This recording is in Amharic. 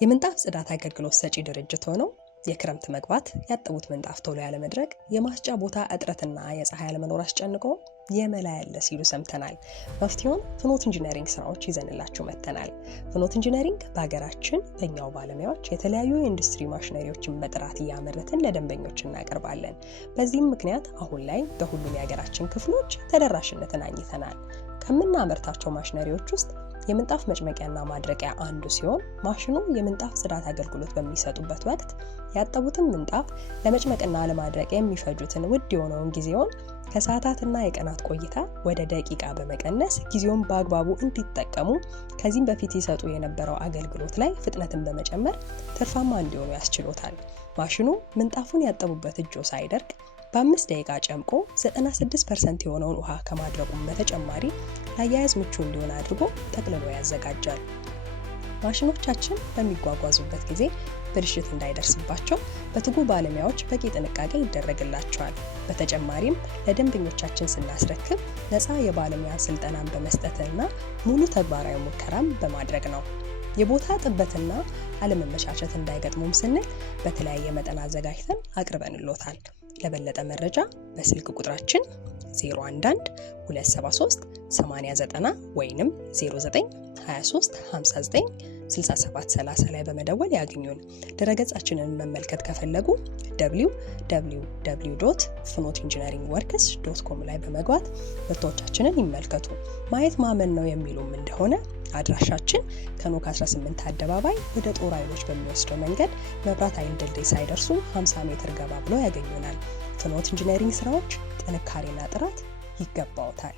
የምንጣፍ ጽዳት አገልግሎት ሰጪ ድርጅት ሆኖ የክረምት መግባት ያጠቡት ምንጣፍ ቶሎ ያለ መድረቅ የማስጫ ቦታ እጥረትና የፀሐይ አለመኖር አስጨንቆ የመላ ያለ ሲሉ ሰምተናል። መፍትሄውን ፍኖት ኢንጂነሪንግ ስራዎች ይዘንላችሁ መጥተናል። ፍኖት ኢንጂነሪንግ በሀገራችን በእኛው ባለሙያዎች የተለያዩ የኢንዱስትሪ ማሽነሪዎችን በጥራት እያመረትን ለደንበኞች እናቀርባለን። በዚህም ምክንያት አሁን ላይ በሁሉም የሀገራችን ክፍሎች ተደራሽነትን አግኝተናል። ከምናመርታቸው ማሽነሪዎች ውስጥ የምንጣፍ መጭመቂያና ማድረቂያ አንዱ ሲሆን ማሽኑ የምንጣፍ ጽዳት አገልግሎት በሚሰጡበት ወቅት ያጠቡትን ምንጣፍ ለመጭመቅና ለማድረቅ የሚፈጁትን ውድ የሆነውን ጊዜውን ከሰዓታትና የቀናት ቆይታ ወደ ደቂቃ በመቀነስ ጊዜውን በአግባቡ እንዲጠቀሙ ከዚህም በፊት ይሰጡ የነበረው አገልግሎት ላይ ፍጥነትን በመጨመር ትርፋማ እንዲሆኑ ያስችሎታል። ማሽኑ ምንጣፉን ያጠቡበት እጆ ሳይደርቅ በ5 ደቂቃ ጨምቆ 96% የሆነውን ውሃ ከማድረቁም በተጨማሪ ለአያያዝ ምቹ እንዲሆን አድርጎ ጠቅልሎ ያዘጋጃል። ማሽኖቻችን በሚጓጓዙበት ጊዜ ብልሽት እንዳይደርስባቸው በትጉ ባለሙያዎች በቂ ጥንቃቄ ይደረግላቸዋል። በተጨማሪም ለደንበኞቻችን ስናስረክብ ነፃ የባለሙያ ስልጠናን በመስጠትና ሙሉ ተግባራዊ ሙከራም በማድረግ ነው። የቦታ ጥበትና አለመመቻቸት እንዳይገጥሙም ስንል በተለያየ መጠን አዘጋጅተን አቅርበንሎታል። ለበለጠ መረጃ በስልክ ቁጥራችን 011 273 8090 ወይንም 0923 59 67 30 ላይ በመደወል ያገኙን። ድረገጻችንን መመልከት ከፈለጉ www.fnotengineeringworks.com ላይ በመግባት ምርቶቻችንን ይመልከቱ። ማየት ማመን ነው የሚሉም እንደሆነ አድራሻችን ከኖክ 18 አደባባይ ወደ ጦር ኃይሎች በሚወስደው መንገድ መብራት ኃይል ድልድይ ሳይደርሱ 50 ሜትር ገባ ብለው ያገኙናል። ፍኖት ኢንጂነሪንግ ስራዎች ጥንካሬና ጥራት ይገባውታል።